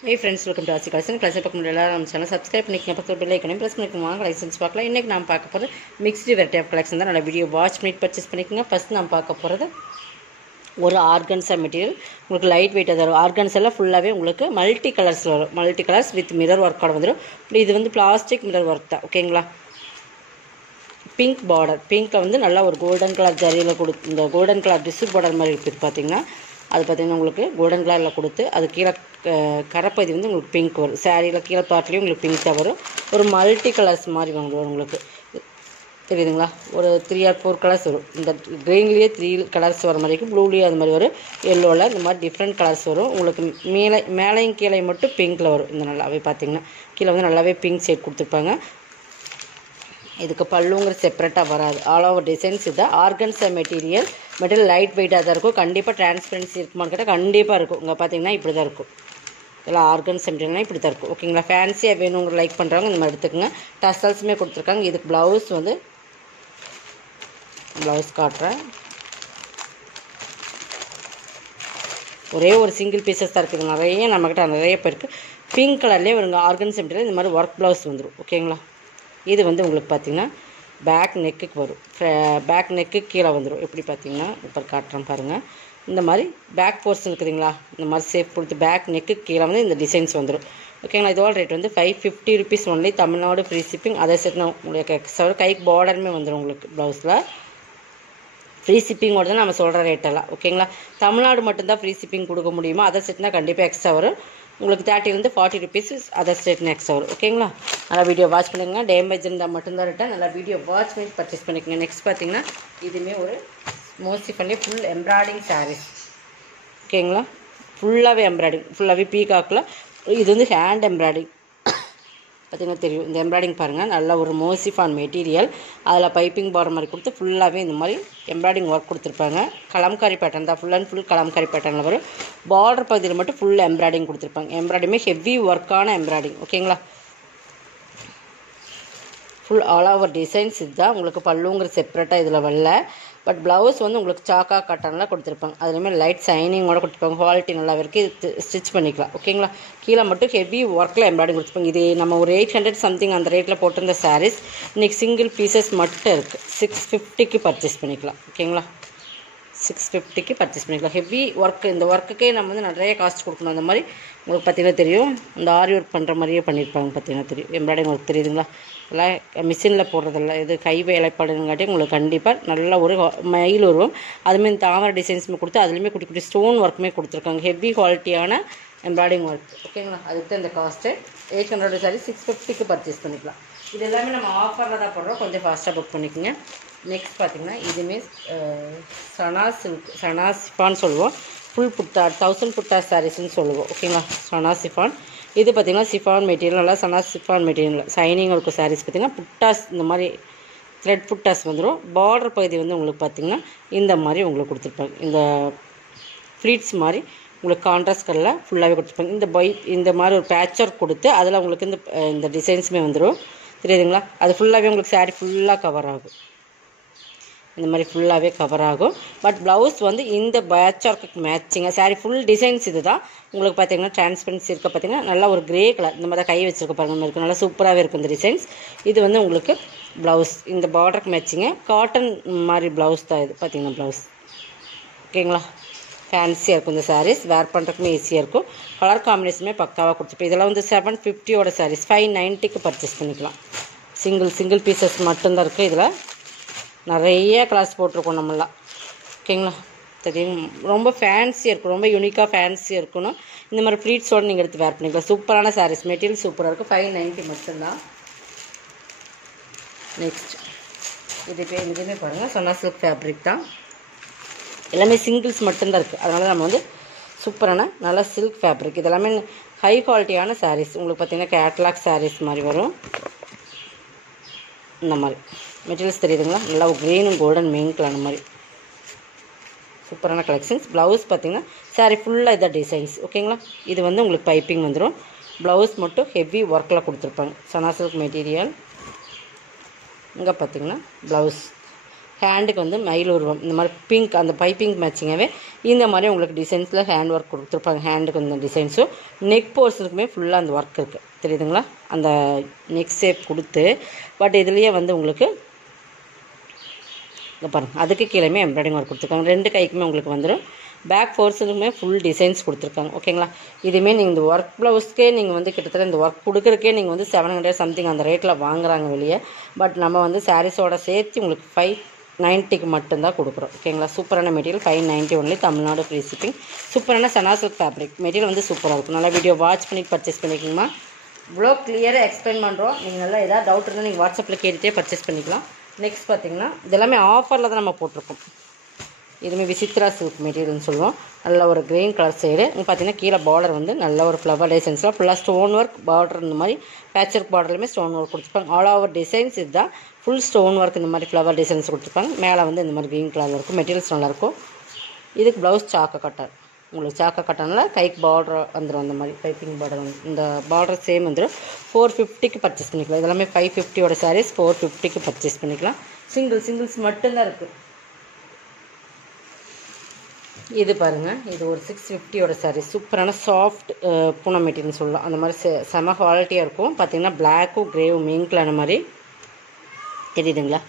Hey friends, welcome to Asi Collection. Collection பார்க்க முடியல நம்ம சேனல் சப்ஸ்கிரைப் பண்ணிக்கங்க, பக்கத்துல பெல் ஐக்கனையும் பிரஸ் பண்ணிக்கங்க. கலெக்ஷன்ஸ் பார்க்கலாம். இன்னைக்கு நாம பார்க்க போறது மிக்ஸ்டு வெரைட்டி ஆஃப் கலெக்ஷன் தான். நல்ல வீடியோ வாட்ச் பண்ணி பர்ச்சேஸ் பண்ணிக்கங்க. ஃபர்ஸ்ட் நாம பார்க்க போறது ஒரு ஆர்கன்ஸா மெட்டீரியல். உங்களுக்கு லைட் வெயிட்டா வரும். ஆர்கன்ஸ் எல்லாம் ஃபுல்லாவே உங்களுக்கு மல்டி கலர்ஸ்ல வரும். மல்டி கலர்ஸ் வித் மிரர் ஒர்க்கோட வந்துரும். இது வந்து பிளாஸ்டிக் மிரர் ஒர்க் தான். ஓகேங்களா? பிங்க் பார்டர், பிங்க்ல வந்து நல்லா ஒரு கோல்டன் கலர் ஜரியில கொடுத்து இந்த கோல்டன் கலர் டிஷ்யூ பார்டர் மாதிரி இருக்குது பார்த்தீங்கன்னா. அது பார்த்தீங்கன்னா உங்களுக்கு கோல்டன் கலரில் கொடுத்து அது கீழே கரப்பதி வந்து உங்களுக்கு பிங்க் வரும். சாரியில் கீழே பாட்டிலையும் உங்களுக்கு பிங்காக வரும். ஒரு மல்டி கலர்ஸ் மாதிரி வரும் உங்களுக்கு. தெரியுதுங்களா? ஒரு 3 or 4 கலர்ஸ் வரும். இந்த க்ரீன்லேயே 3 கலர்ஸ் வர மாதிரி இருக்கும். ப்ளூலேயே அது மாதிரி வரும். எல்லோவில் இந்த மாதிரி டிஃப்ரெண்ட் கலர்ஸ் வரும். உங்களுக்கு மேலேயும் கீழே மட்டும் பிங்க்கில் வரும். இந்த நல்லாவே பார்த்தீங்கன்னா கீழே வந்து நல்லாவே பிங்க் ஷேட் கொடுத்துருப்பாங்க. இதுக்கு பல்லுங்கிற செப்பரேட்டாக வராது. ஆல் ஓவர் டிசைன்ஸ் இதுதான். ஆர்கன்ஸா மெட்டீரியல் லைட் வெயிட்டாக தான் இருக்கும். கண்டிப்பாக டிரான்ஸ்பரன்சி இருக்குமான்னு கேட்டால் கண்டிப்பாக இருக்கும். இங்கே பார்த்தீங்கன்னா இப்படி தான் இருக்கும். இதெல்லாம் ஆர்கன்ஸா மெட்டீரியல்னால் இப்படி தான் இருக்கும். ஓகேங்களா? ஃபேன்சியாக வேணுங்கிற லைக் பண்ணுறவங்க இந்த மாதிரி எடுத்துக்கோங்க. டசல்ஸுமே கொடுத்துருக்காங்க. இதுக்கு ப்ளவுஸ் வந்து ப்ளவுஸ் காட்டுறேன். ஒரே ஒரு சிங்கிள் பீசஸ் தான் இருக்குது. நம்மக்கிட்ட நிறைய பேருக்கு பிங்க் கலர்லேயே வருங்க. ஆர்கன்ஸா மெட்டீரியல் இந்த மாதிரி ஒர்க் ப்ளவுஸ் வந்துடும். ஓகேங்களா? இது வந்து உங்களுக்கு பார்த்தீங்கன்னா பேக் நெக்குக்கு வரும். பேக் நெக்கு கீழே வந்துடும். எப்படி பார்த்தீங்கன்னா இப்போ காட்டுறேன் பாருங்கள். இந்த மாதிரி பேக் போர்ஷன் இருக்குதுங்களா, இந்த மாதிரி சேஃப் கொடுத்து பேக் நெக்கு கீழே வந்து இந்த டிசைன்ஸ் வந்துடும். ஓகேங்களா? இதோட ரேட் வந்து 550 rupees only. Tamil Nadu free shipping. அதை செட்னா உங்களுக்கு எக்ஸ்ட்ரா கைக்கு பார்டருமே வந்துடும் உங்களுக்கு ப்ளவுஸில். ஃப்ரீ ஷிப்பிங்கோட தான் நம்ம சொல்கிற ரேட்டெல்லாம். ஓகேங்களா? தமிழ்நாடு மட்டும்தான் ஃப்ரீ ஷிப்பிங் கொடுக்க முடியுமா? அதை செட்னா கண்டிப்பாக எக்ஸ்ட்ரா வரும். உங்களுக்கு 30 to 40 rupees other state next வரும். ஓகேங்களா? நல்லா வீடியோ வாட்ச் பண்ணுங்க. டேமேஜ் இருந்தால் மட்டும்தான் ரிட்டன். நல்லா வீடியோ வாட்ச் பண்ணி பர்ச்சேஸ் பண்ணிக்கோங்க. நெக்ஸ்ட் பார்த்தீங்கன்னா இதுவுமே ஒரு மோஸ்ட்லி பண்ணி ஃபுல் எம்ப்ராய்டிங் சாரீஸ். ஓகேங்களா? ஃபுல்லாகவே எம்ப்ராய்டிங், ஃபுல்லாகவே பீகாக்கில். இது வந்து ஹேண்ட் எம்ப்ராய்டிங் பார்த்தீங்கன்னா தெரியும். இந்த எம்ப்ராய்டிங் பாருங்கள். நல்ல ஒரு மோசிஃபான் மெட்டீரியல். அதில் பைப்பிங் பார்டர் மாதிரி கொடுத்து ஃபுல்லாகவே இந்த மாதிரி எம்ப்ராய்டிங் ஒர்க் கொடுத்துருப்பாங்க. கலம்காரி பேட்டர்ன் தான். ஃபுல் அண்ட் ஃபுல் கலம்காரி பேட்டர்னில் வரும். பார்டர் பகுதியில் மட்டும் ஃபுல் எம்ப்ராய்டிங் கொடுத்துருப்பாங்க. எம்ப்ராய்டிங்குமே ஹெவி ஒர்க்கான எம்ப்ராய்டிங். ஓகேங்களா? ஃபுல் ஆல் ஓவர் டிசைன்ஸ் இதுதான். உங்களுக்கு பல்லுங்கிற செப்பரேட்டாக இதில் வரல. பட் ப்ளவுஸ் வந்து உங்களுக்கு சாக்கா காட்டனில் கொடுத்துருப்பாங்க. அதுலேயுமே லைட் சைனிங்கோட கொடுத்துருப்பாங்க. குவாலிட்டி நல்லா இருக்குது. இது ஸ்டிச் பண்ணிக்கலாம். ஓகேங்களா? கீழே மட்டும் ஹெவி ஒர்க்கில் எம்ப்ராய்டிங் கொடுத்துருப்பாங்க. இது நம்ம ஒரு 800 சம்திங் அந்த ரேட்டில் போட்டிருந்த சாரீஸ் இன்றைக்கி சிங்கிள் பீசஸ் மட்டும் இருக்குது. 650க்கு பர்ச்சேஸ் பண்ணிக்கலாம். ஓகேங்களா? 650க்கு பர்ச்சேஸ் பண்ணிக்கலாம். Heavy work. இந்த ஒர்க்குக்கே நம்ம வந்து நிறைய காஸ்ட் கொடுக்கணும். அந்த மாதிரி உங்களுக்கு பார்த்தீங்கன்னா தெரியும். இந்த ஆரி ஒர்க் பண்ணுற மாதிரியே பண்ணியிருப்பாங்க. பார்த்தீங்கன்னா தெரியும். எம்ப்ராய்டிங் ஒர்க் தெரியுதுங்களா? எல்லாம் மிஷினில் போடுறதில்ல. இது கை வேலைப்பாடுங்காட்டி உங்களுக்கு கண்டிப்பாக நல்ல ஒரு மயில் உருவம். அதுமாதிரி தாமரை டிசைன்ஸுமே கொடுத்து அதுலேயுமே குட்டி குட்டி ஸ்டோன் ஒர்க்குமே கொடுத்துருக்காங்க. ஹெவி குவாலிட்டியான எம்ப்ராய்டிங் ஒர்க். ஓகேங்களா? அதுக்கு தான் இந்த காஸ்ட்டு. 800 சாரி 650க்கு பர்ச்சேஸ் பண்ணிக்கலாம். இது எல்லாமே நம்ம ஆஃபரில் தான் போடுறோம். கொஞ்சம் ஃபாஸ்ட்டாக புக் பண்ணிக்கோங்க. நெக்ஸ்ட் பார்த்தீங்கன்னா இதுவுமே சனா சில்க், சனா சிஃபான்னு சொல்லுவோம். ஃபுல் புட்டா 1000 புட்டா சாரீஸ்ன்னு சொல்லுவோம். ஓகேங்களா? சனா சிஃபான். இது பார்த்திங்கன்னா சிஃபான் மெட்டீரியல். நல்லா சனா சிஃபான் மெட்டீரியல் சைனிங் இருக்கும். சாரீஸ் பார்த்திங்கன்னா புட்டாஸ் இந்த மாதிரி த்ரெட் புட்டாஸ் வந்துடும். பார்டர் பகுதி வந்து உங்களுக்கு பார்த்திங்கன்னா இந்த மாதிரி உங்களுக்கு கொடுத்துருப்பாங்க. இந்த ஃப்ளீட்ஸ் மாதிரி உங்களுக்கு கான்ட்ராஸ்ட் கலரில் ஃபுல்லாகவே கொடுத்துருப்பாங்க. இந்த மாதிரி ஒரு பேட்ச் ஒர்க் கொடுத்து அதில் உங்களுக்கு இந்த டிசைன்ஸுமே வந்துடும். தெரியுதுங்களா? அது ஃபுல்லாகவே உங்களுக்கு சாரீ ஃபுல்லாக கவர் ஆகும். இந்த மாதிரி ஃபுல்லாகவே கவர் ஆகும். பட் ப்ளவுஸ் வந்து இந்த பேட்ச் ஒர்க்குக்கு மேட்சிங்காக சாரீ ஃபுல் டிசைன்ஸ் இது தான். உங்களுக்கு பார்த்தீங்கன்னா டிரான்ஸ்பரன்சி இருக்க பார்த்தீங்கன்னா நல்லா ஒரு கிரே கலர் இந்த மாதிரி கை வச்சுருக்க பாருங்க இருக்குது. நல்லா சூப்பராகவே இருக்கும் இந்த டிசைன்ஸ். இது வந்து உங்களுக்கு ப்ளவுஸ் இந்த பார்டருக்கு மேட்சிங்க காட்டன் மாதிரி ப்ளவுஸ் தான் இது. பார்த்தீங்கன்னா ப்ளவுஸ். ஓகேங்களா? ஃபேன்சியாக இருக்கும். இந்த சாரீஸ் வேர் பண்ணுறதுக்குமே ஈஸியாக இருக்கும். கலர் காம்பினேஷனுமே பக்காவாக கொடுத்துருப்போம். இதெல்லாம் வந்து 750 சாரீஸ் 590க்கு பர்ச்சேஸ் பண்ணிக்கலாம். சிங்கிள் பீசஸ் மட்டும்தான் இருக்குது. இதில் நிறைய கிளாஸ் போட்டிருக்கோம் நம்மளாம். ஓகேங்களா? தெரியும். ரொம்ப ஃபேன்சியாக இருக்கும். ரொம்ப யூனிக்காக ஃபேன்சியாக இருக்கணும். இந்த மாதிரி ப்ளீட்ஸோடு நீங்கள் எடுத்து வேர் பண்ணிக்கலாம். சூப்பரான சாரீஸ். மெட்டீரியல் சூப்பராக இருக்கும். 590 மட்டும்தான். நெக்ஸ்ட் இதுவுமே பாருங்கள். சொன்னா சில்க் ஃபேப்ரிக் தான். எல்லாமே சிங்கிள்ஸ் மட்டும்தான் இருக்குது. அதனால நம்ம வந்து சூப்பரான நல்லா சில்க் ஃபேப்ரிக். இதெல்லாமே ஹை குவாலிட்டியான சாரீஸ். உங்களுக்கு பார்த்தீங்கன்னா கேட்லாக் சாரீஸ் மாதிரி வரும். இந்த மாதிரி மெட்டீரியல்ஸ் தெரியுதுங்களா? நல்லா க்ரீனும் கோல்டன் மெயின்கில் அந்த மாதிரி சூப்பரான கலெக்ஷன்ஸ். ப்ளவுஸ் பார்த்திங்கன்னா சாரீ ஃபுல்லாக இதான் டிசைன்ஸ். ஓகேங்களா? இது வந்து உங்களுக்கு பைப்பிங் வந்துடும். ப்ளவுஸ் மட்டும் ஹெவி ஒர்க்கில் கொடுத்துருப்பாங்க. சனா சில்க் மெட்டீரியல். இங்கே பார்த்திங்கன்னா ப்ளவுஸ் ஹேண்டுக்கு வந்து மயில் உருவம் இந்த மாதிரி பிங்க் அந்த பைப்பிங் மேட்சிங்காகவே இந்த மாதிரி உங்களுக்கு டிசைன்ஸில் ஹேண்ட் ஒர்க் கொடுத்துருப்பாங்க. ஹேண்டுக்கு இந்த டிசைன்ஸும் நெக் போர்ஷனுக்குமே ஃபுல்லாக அந்த ஒர்க் இருக்குது தெரியுதுங்களா, அந்த நெக் ஷேப் கொடுத்து. பட் இதுலேயே வந்து உங்களுக்கு இங்கே பாருங்கள் அதுக்கு கீழேயுமே எம்ப்ராய்டிங் ஒர்க் கொடுத்துருக்காங்க. 2 கைக்குமே உங்களுக்கு வந்துடும். பேக் போர்ஷனுக்குமே ஃபுல் டிசைன்ஸ் கொடுத்துருக்காங்க. ஓகேங்களா, இதுவுமே நீங்கள் இந்த ஒர்க் ப்ளவுஸ்க்கே நீங்கள் வந்து கிட்டத்தட்ட இந்த ஒர்க் கொடுக்குறக்கே நீங்கள் வந்து 700 சம்திங் அந்த ரேட்டில் வாங்குறாங்க வெளியே. பட் நம்ம வந்து சாரீஸோட சேர்த்து உங்களுக்கு 590க்கு மட்டும்தான் கொடுக்குறோம். ஓகேங்களா, சூப்பரான material 590 only, Tamil Nadu free shipping. சூப்பரான சனா சில்க் ஃபேப்ரிக் மெட்டீரியல் வந்து சூப்பராக இருக்கும். நல்லா வீடியோ வாட்ச் பண்ணி பர்ச்சேஸ் பண்ணிக்கோங்கம்மா. இவ்வளோ கிளியராக எக்ஸ்பிளைன் பண்ணுறோம். நீங்கள் நல்லா ஏதாவது டவுட் இருந்தால் நீங்கள் வாட்ஸ்அப்பில் கேட்டுகிட்டே பர்ச்சேஸ் பண்ணிக்கலாம். நெக்ஸ்ட் பார்த்தீங்கன்னா இதெல்லாமே ஆஃபரில் தான் நம்ம போட்டிருக்கோம். இதுவுமே விசித்ரா சில்க் மெட்டீரியல்னு சொல்லுவோம். நல்ல ஒரு க்ரீன் கலர் சைடு பார்த்தீங்கன்னா கீழே பார்டர் வந்து நல்ல ஒரு ஃப்ளவர் டிசைன்ஸில் ஃபுல்லாக ஸ்டோன் ஒர்க் பார்டர், இந்த மாதிரி பேட்ச் ஒர்க் பார்டர்லையுமே ஸ்டோன் ஒர்க் கொடுத்துருப்பாங்க. ஆல் ஓவர் டிசைன்ஸ் இதுதான் ஃபுல் ஸ்டோன் ஒர்க், இந்த மாதிரி ஃப்ளவர் டிசைன்ஸ் கொடுத்துருப்பாங்க. மேலே வந்து இந்த மாதிரி க்ரீன் கலரில் இருக்கும். மெட்டீரியல்ஸ் நல்லாயிருக்கும். இதுக்கு ப்ளவுஸ் சாக்க கட்டர், உங்களுக்கு சாக்க கட்டனில் கைக்கு பார்டர் வந்துடும். அந்த மாதிரி பைப்பிங் பார்டர் வந்து இந்த பார்டர் சேம் வந்துடும். 450க்கு பர்ச்சேஸ் பண்ணிக்கலாம். இதெல்லாமே 550யோட சாரீஸ் 450க்கு பர்ச்சேஸ் பண்ணிக்கலாம். சிங்கிள்ஸ் மட்டும்தான் இருக்குது. இது பாருங்கள், இது ஒரு 650யோட சாரீ. சூப்பரான சாஃப்ட் பூனம் மெட்டீரியல்னு சொல்லலாம். அந்த மாதிரி செம குவாலிட்டியாக இருக்கும். பார்த்தீங்கன்னா பிளாக்கும் க்ரேவும் மிங்க்லான மாதிரி தெரியுதுங்களா.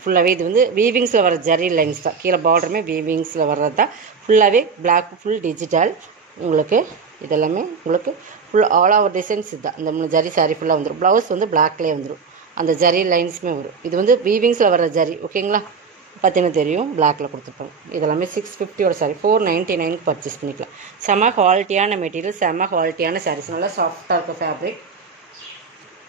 ஃபுல்லாகவே இது வந்து வீவிங்ஸில் வர ஜரி லைன்ஸ் தான். கீழே பார்டருமே வீவிங்ஸில் வர்றது தான். ஃபுல்லாகவே பிளாக் ஃபுல் டிஜிட்டல். உங்களுக்கு இதெல்லாமே உங்களுக்கு ஃபுல் ஆல் ஓவர் டிசைன்ஸ் இதுதான். இந்த 3 ஜரி சாரீ ஃபுல்லாக வந்துடும். ப்ளவுஸ் வந்து பிளாக்லேயே வந்துடும். அந்த ஜரி லைன்ஸுமே வரும். இது வந்து வீவிங்ஸில் வர ஜரி. ஓகேங்களா, பார்த்தீங்கன்னா தெரியும் பிளாக்கில் கொடுத்துருப்பாங்க. இதெல்லாமே 650யோட சாரீ 499க்கு பர்ச்சேஸ் பண்ணிக்கலாம். செம குவாலிட்டியான மெட்டீரியல், செம குவாலிட்டியான சாரீஸ். நல்லா சாஃப்டாக இருக்கும் ஃபேப்ரிக்.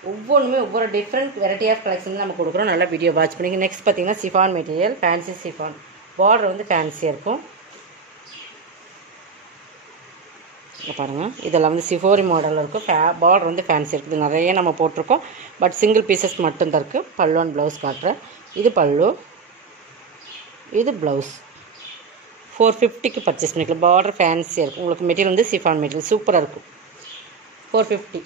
ஒவ்வொன்றுமே ஒவ்வொரு டிஃப்ரெண்ட் வெரைட்டி ஆஃப் கலெக்ஷன் நம்ம கொடுக்குறோம். நல்லா வீடியோ வாட்ச் பண்ணிங்க. நெக்ஸ்ட் பார்த்தீங்கன்னா chiffon material, fancy chiffon. Border வந்து ஃபேன்சியாக இருக்கும். பாருங்கள், இதெல்லாம் வந்து சிஃபோரி மாடலில் இருக்கும். பார்டர் வந்து ஃபேன்சி இருக்குது. நிறைய நம்ம போட்டிருக்கோம். பட் சிங்கிள் பீசஸ் மட்டும்தான் இருக்குது. பல்லு அண்ட் ப்ளவுஸ் காட்டுறேன். இது பல்லு, இது ப்ளவுஸ். 450க்கு பர்ச்சேஸ் பண்ணிக்கலாம். பார்டர் ஃபேன்சியாக இருக்கும். உங்களுக்கு மெட்டீரியல் வந்து சிஃபான் மெட்டீரியல் சூப்பராக இருக்கும். 450.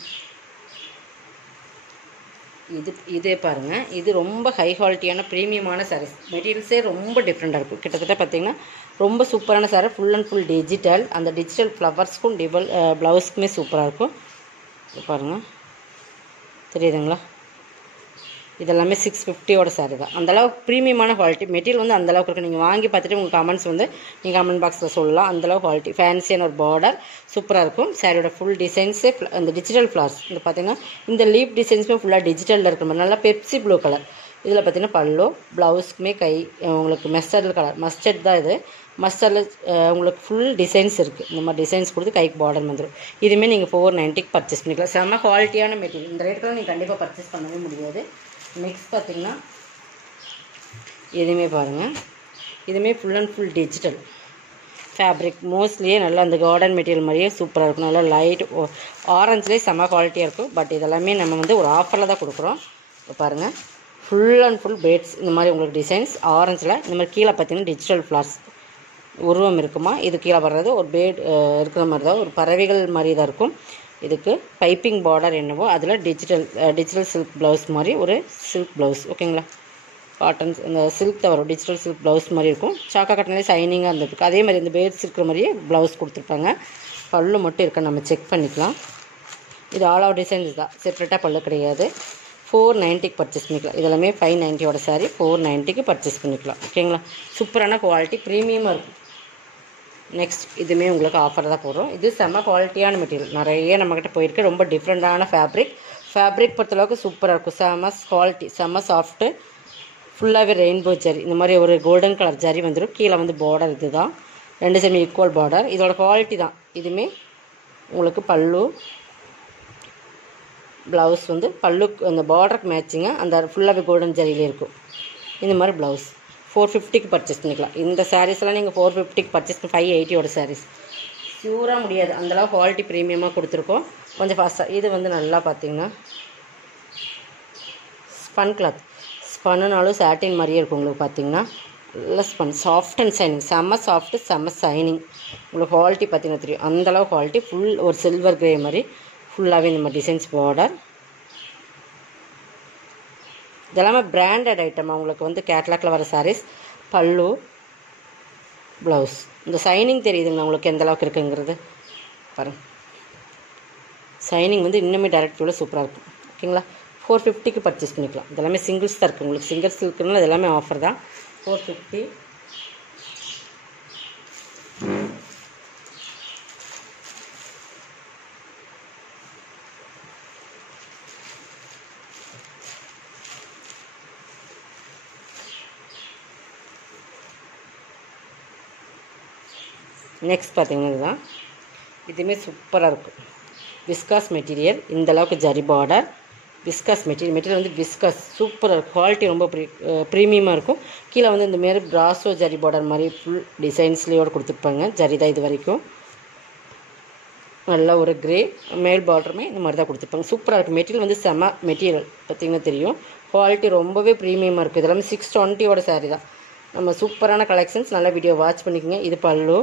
இதே பாருங்கள், இது ரொம்ப ஹை குவாலிட்டியான ப்ரீமியமான சாரீஸ். மெட்டீரியல்ஸே ரொம்ப டிஃப்ரெண்ட்டாக இருக்கும். கிட்டத்தட்ட பார்த்திங்கன்னா ரொம்ப சூப்பரான sari. Full and full digital. அந்த டிஜிட்டல் ஃப்ளவர்ஸ்க்கும் ப்ளவுஸ்க்குமே சூப்பராக இருக்கும். பாருங்கள் தெரியுதுங்களா. இதெல்லாமே 650யோட சாரீ தான். அந்தளவுக்கு ப்ரீமியமான குவாலிட்டி. மெட்டீரியல் வந்து அந்தளவுக்கு இருக்குது. நீங்கள் வாங்கி பார்த்துட்டு உங்கள் கமெண்ட்ஸ் வந்து நீங்கள் கமெண்ட் பாக்ஸில் சொல்லலாம். அந்தளவுக்கு குவாலிட்டி. ஃபேன்சியான ஒரு பார்டர் சூப்பராக இருக்கும். சாரியோட ஃபுல் டிசைன்ஸே இந்த டிஜிட்டல் ஃப்ளார்ஸ். இந்த பார்த்தீங்கன்னா இந்த லீப் டிசைன்ஸுமே ஃபுல்லாக டிஜிட்டலில் இருக்கிற மாதிரி நல்லா பெப்சி ப்ளூ கலர். இதில் பார்த்தீங்கன்னா பல்லு, ப்ளவுஸ்க்குமே கை உங்களுக்கு மஸ்டர்ட் கலர். மஸ்டர்ட் தான் இது. மஸ்டர்டில் உங்களுக்கு ஃபுல் டிசைன்ஸ் இருக்குது. இந்த மாதிரி டிசைன்ஸ் கொடுத்து கைக்கு பார்டர் வந்துடும். இதுவுமே நீங்கள் 490க்கு பர்ச்சேஸ் பண்ணிக்கலாம். செம்ம குவாலிட்டியான மெட்டீரியல். இந்த ரேட்டுக்குலாம் நீங்கள் கண்டிப்பாக பர்ச்சேஸ் பண்ணவே முடியாது. நெக்ஸ்ட் பார்த்திங்கன்னா இதுவுமே பாருங்கள், இதுவுமே full and full digital fabric. மோஸ்ட்லியே நல்லா அந்த கார்டன் மெட்டீரியல் மாதிரியே சூப்பராக இருக்கும். நல்லா லைட் ஆரஞ்சுலேயே செம்ம குவாலிட்டியாக இருக்கும். பட் இதெல்லாமே நம்ம வந்து ஒரு ஆஃபரில் தான் கொடுக்குறோம். இப்போ பாருங்கள், ஃபுல் அண்ட் ஃபுல் பேட்ஸ். இந்த மாதிரி உங்களுக்கு டிசைன்ஸ் ஆரஞ்சில் இந்த மாதிரி கீழே பார்த்தீங்கன்னா டிஜிட்டல் ஃப்ளார்ஸ் உருவம் இருக்குமா. இது கீழே வர்றது ஒரு பேட் இருக்கிற மாதிரி தான், ஒரு பறவைகள் மாதிரி தான் இருக்கும். இதுக்கு பைப்பிங் பார்டர் என்னவோ அதில் டிஜிட்டல் சில்க் ப்ளவுஸ் மாதிரி ஒரு சில்க் ப்ளவுஸ். ஓகேங்களா, காட்டன்ஸ் இந்த சில்க் தான் வரும். டிஜிட்டல் சில்க் ப்ளவுஸ் மாதிரி இருக்கும். சாக்கா கட்டன்லேயே ஷைனிங்காக இருந்திருக்கு. அதே மாதிரி இந்த பேட்ஸ் இருக்கிற மாதிரியே ப்ளவுஸ் கொடுத்துருப்பாங்க. பல்லு மட்டும் இருக்க நம்ம செக் பண்ணிக்கலாம். இது ஆல் ஓவர் டிசைன்ஸ் தான், செப்பரேட்டாக பல்லு கிடையாது. 490க்கு பர்ச்சேஸ் பண்ணிக்கலாம். இதெல்லாமே 590யோட சாரீ 490க்கு பர்ச்சேஸ் பண்ணிக்கலாம். ஓகேங்களா, சூப்பரான குவாலிட்டி, ப்ரீமியமாக இருக்கும். நெக்ஸ்ட் இதுவுமே உங்களுக்கு ஆஃபர் தான் போடுறோம். இது செம்ம குவாலிட்டியான மெட்டீரியல். நிறைய நம்மக்கிட்ட போயிருக்கு. ரொம்ப டிஃப்ரெண்ட்டான ஃபேப்ரிக் பொறுத்தளவுக்கு சூப்பராக இருக்கும். செம்ம குவாலிட்டி, செம்ம சாஃப்ட்டு. ஃபுல்லாகவே ரெயின்போ ஜரி. இந்த மாதிரி ஒரு கோல்டன் கலர் ஜரி வந்துடும். கீழே வந்து பார்டர் இது தான். 2 செமி ஈக்குவல் பார்டர். இதோட குவாலிட்டி தான். இதுவுமே உங்களுக்கு பல்லு, ப்ளவுஸ் வந்து பல்லுக்கு அந்த பார்டருக்கு மேட்சிங்காக அந்த ஃபுல்லாகவே கோல்டன் ஜரியிலே இருக்கும். இந்த மாதிரி ப்ளவுஸ் 450க்கு பர்ச்சேஸ் பண்ணிக்கலாம். இந்த சாரீஸ்லாம் நீங்கள் 450க்கு பர்ச்சேஸ் பண்ணி 580யோட சாரீஸ் ப்யூராக முடியாது. அந்தளவு குவாலிட்டி ப்ரீமியமாக கொடுத்துருக்கோம். கொஞ்சம் ஃபாஸ்ட்டாக. இது வந்து நல்லா பார்த்தீங்கன்னா ஸ்பன் கிளாத். ஸ்பன்னுனாலும் சாட்டின் மாதிரியே இருக்கும். உங்களுக்கு பார்த்தீங்கன்னா நல்லா ஸ்பன், சாஃப்ட் அண்ட் ஷைனிங். செம்ம சாஃப்ட்டு, செம்ம ஷைனிங். உங்களுக்கு குவாலிட்டி பார்த்தீங்கன்னா தெரியும். அந்தளவு குவாலிட்டி. ஃபுல் ஒரு சில்வர் கிரே மாதிரி ஃபுல்லாகவே இந்த மாதிரி டிசைன்ஸ் பார்டர். இதெல்லாமே பிராண்டட் ஐட்டம் உங்களுக்கு வந்து கேட்லாக்ல வர சாரீஸ். பல்லு, ப்ளவுஸ். இந்த சைனிங் தெரியுதுங்களா உங்களுக்கு எந்த அளவுக்கு இருக்குங்கிறது பாருங்கள். சைனிங் வந்து இன்னுமே டைரக்ட் வியூவில் சூப்பராக இருக்கும். ஓகேங்களா, 450க்கு பர்ச்சேஸ் பண்ணிக்கலாம். இதெல்லாமே சிங்கிள்ஸ் தான் இருக்குது. உங்களுக்கு சிங்கிள்ஸ் இருக்குன்னா இது எல்லாமே ஆஃபர் தான். 450. நெக்ஸ்ட் பார்த்தீங்கன்னா இதுதான். இதுவுமே சூப்பராக இருக்கும். விஸ்காஸ் மெட்டீரியல், இந்தளவுக்கு ஜரி பார்டர். விஸ்காஸ் மெட்டீரியல் வந்து விஸ்காஸ் சூப்பராக இருக்கும். குவாலிட்டி ரொம்ப ப்ரீமியமாக இருக்கும். கீழே வந்து இந்தமாரி பிராசோ ஜரி பார்டர் மாதிரி ஃபுல் டிசைன்ஸ்லேயோடு கொடுத்துருப்பாங்க. ஜரி தான் இது வரைக்கும். நல்ல ஒரு கிரே மேல் பார்டருமே இந்த மாதிரி தான் கொடுத்துருப்பாங்க. சூப்பராக இருக்கும். மெட்டீரியல் வந்து செம மெட்டீரியல் பார்த்திங்கன்னா தெரியும். குவாலிட்டி ரொம்பவே ப்ரீமியமாக இருக்குது. இதெல்லாமே 620 சாரீ தான். நம்ம சூப்பரான கலெக்ஷன்ஸ். நல்ல வீடியோ வாட்ச் பண்ணிக்கோங்க. இது பல்லு.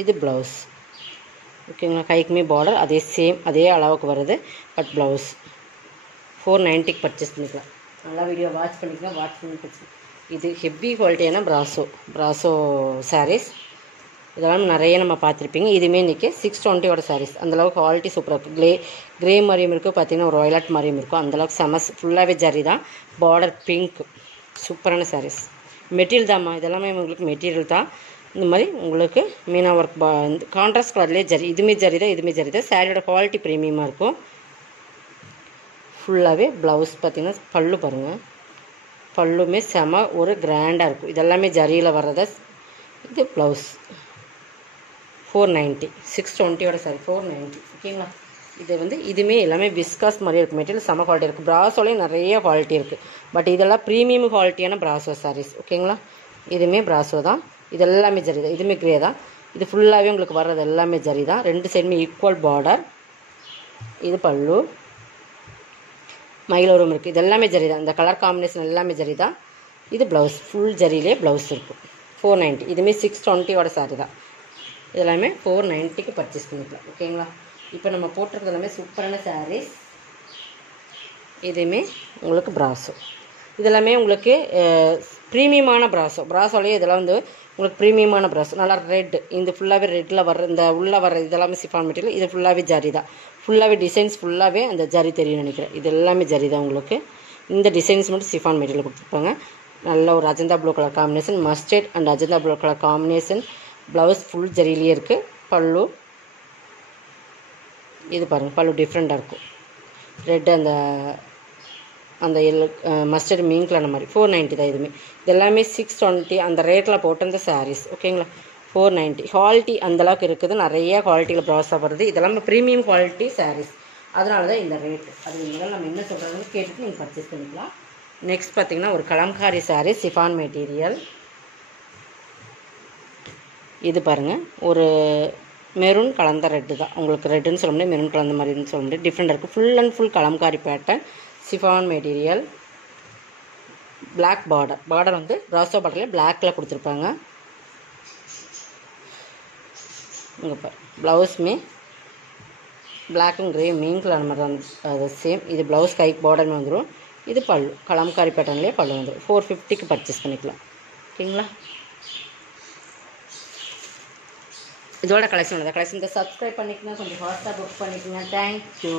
இது ப்ளவுஸ். ஓகேங்களா, கைக்குமே பார்டர் அதே சேம் அதே அளவுக்கு வருது. பட் ப்ளவுஸ் 490க்கு பர்ச்சேஸ் பண்ணிக்கலாம். நல்லா வீடியோ வாட்ச் பண்ணிக்கலாம். வாட்ச் பண்ணி இது ஹெவி குவாலிட்டியான ப்ராசோ சாரீஸ். இதெல்லாம் நிறைய நம்ம பார்த்துருப்பீங்க. இதுவுமே இன்றைக்கி 620 சாரீஸ். அந்தளவுக்கு குவாலிட்டி சூப்பராக இருக்குது. கிரே மாதிரியும் இருக்குது, பார்த்திங்கன்னா ஒரு ராயலாட் மாதிரியும் இருக்கும். அந்தளவுக்கு ஃபுல்லாகவே ஜரி தான். Border pink. சூப்பரான சாரீஸ். மெட்டீரியல் தான்மா, இதெல்லாமே உங்களுக்கு மெட்டீரியல் தான். இந்த மாதிரி உங்களுக்கு மீனா ஒர்க் கான்ட்ராஸ்ட் கலர்லேயே ஜரி. இதுவுமே ஜரி தான். சாரியோட குவாலிட்டி ப்ரீமியமாக இருக்கும். ஃபுல்லாகவே ப்ளவுஸ் பார்த்திங்கன்னா பல்லு பாருங்கள். பல்லுமே செம ஒரு கிராண்டாக இருக்கும். இதெல்லாமே ஜரியில் வர்றத. இது ப்ளவுஸ் 490. 620 சாரி 490. ஓகேங்களா, இது வந்து இதுவுமே எல்லாமே விஸ்காஸ் மாதிரி இருக்குது. மெட்டீரியல் செம குவாலிட்டி இருக்குது. ப்ராசோலேயும் நிறைய குவாலிட்டி இருக்குது. பட் இதெல்லாம் ப்ரீமியம் குவாலிட்டியான ப்ராசோ சாரீஸ். ஓகேங்களா, இதுவுமே ப்ராசோ தான். இது எல்லாமே ஜரி தான். இதுவுமே கிரே தான். இது ஃபுல்லாகவே உங்களுக்கு வர்றது எல்லாமே ஜரி தான். ரெண்டு சைடுமே ஈக்குவல் பார்டர். இது பல்லு. மயிலோரம் இருக்குது. இது எல்லாமே ஜரி தான். இந்த கலர் காம்பினேஷன் எல்லாமே ஜரி தான். இது ப்ளவுஸ். ஃபுல் ஜரியிலே ப்ளவுஸ் இருக்கும். 490. இதுவுமே 620 சாரி தான். இதெல்லாமே 490க்கு பர்ச்சேஸ் பண்ணிக்கலாம். ஓகேங்களா, இப்போ நம்ம போட்டிருக்கிறது எல்லாமே சூப்பரான சாரீஸ். இதுவுமே உங்களுக்கு ப்ராசோ. இதெல்லாமே உங்களுக்கு ப்ரீமியமான ப்ராசோலேயே இதெல்லாம் வந்து உங்களுக்கு ப்ரீமியமான ப்ராசோ. நல்லா ரெட். இந்த ஃபுல்லாகவே ரெட்டில் வர்ற இந்த உள்ளே வர்ற இதெல்லாமே சிஃபான் மெட்டீரியல். இது ஃபுல்லாகவே ஜரி தான். ஃபுல்லாகவே டிசைன்ஸ் ஃபுல்லாகவே அந்த ஜரி தெரியும்னு நினைக்கிறேன். இது எல்லாமே ஜரி தான். உங்களுக்கு இந்த டிசைன்ஸ் மட்டும் சிஃபான் மெட்டீரியல் கொடுத்துருப்பாங்க. நல்ல ஒரு Ajanta blue colour combination. Mustard and Ajanta blue colour combination. Blouse full ஜரியிலே இருக்குது. பல்லு இது பாருங்கள். பல்லு டிஃப்ரெண்ட்டாக இருக்கும். ரெட் அந்த எல்லோ மஸ்டர்ட் மீன் கலர் மாதிரி. 490 தான். இதுவுமே இதெல்லாமே 620 அந்த ரேட்டில் போட்டு அந்த சாரீஸ். ஓகேங்களா, 490. குவாலிட்டி அந்தளவுக்கு இருக்குது. நிறைய குவாலிட்டியில் ப்ராசஸாக வருது. இதெல்லாம் ப்ரீமியம் குவாலிட்டி சாரீஸ். அதனால தான் இந்த ரேட்டு. அது முதல்ல நம்ம என்ன சொல்கிறாங்கன்னு கேட்டுட்டு நீங்கள் பர்ச்சேஸ் பண்ணிக்கலாம். நெக்ஸ்ட் பார்த்திங்கன்னா ஒரு கலம்காரி சாரீ சிஃபான் மெட்டீரியல். இது பாருங்கள், ஒரு மெரூன் கலந்த ரெட்டு தான். உங்களுக்கு ரெட்டுன்னு சொல்ல முடியாது, மெரூன் கலந்த மாதிரின்னு சொல்ல முடியாது. டிஃப்ரெண்ட் இருக்குது. Full and full Kalamkari pattern. Chiffon material. Black border வந்து ப்ராசோ பார்டரில் பிளாக்கில் கொடுத்துருப்பாங்க. இங்கே பாரு, ப்ளவுஸுமே பிளாக்கும் கிரே மீன் கலர் மாதிரி தான். அது சேம். இது ப்ளவுஸ் கைக்கு பார்டர்னு வந்துடும். இது பல்லு கலம்காரி பேட்டர்ன்லேயே பல்லு வந்துடும். 450க்கு பர்ச்சேஸ் பண்ணிக்கலாம். ஓகேங்களா, இதோட கலெக்ஷன் சப்ஸ்கிரைப் பண்ணிக்கங்க. கொஞ்சம் ஃபாஸ்ட்டாக புக் பண்ணிக்கோங்க. தேங்க்யூ.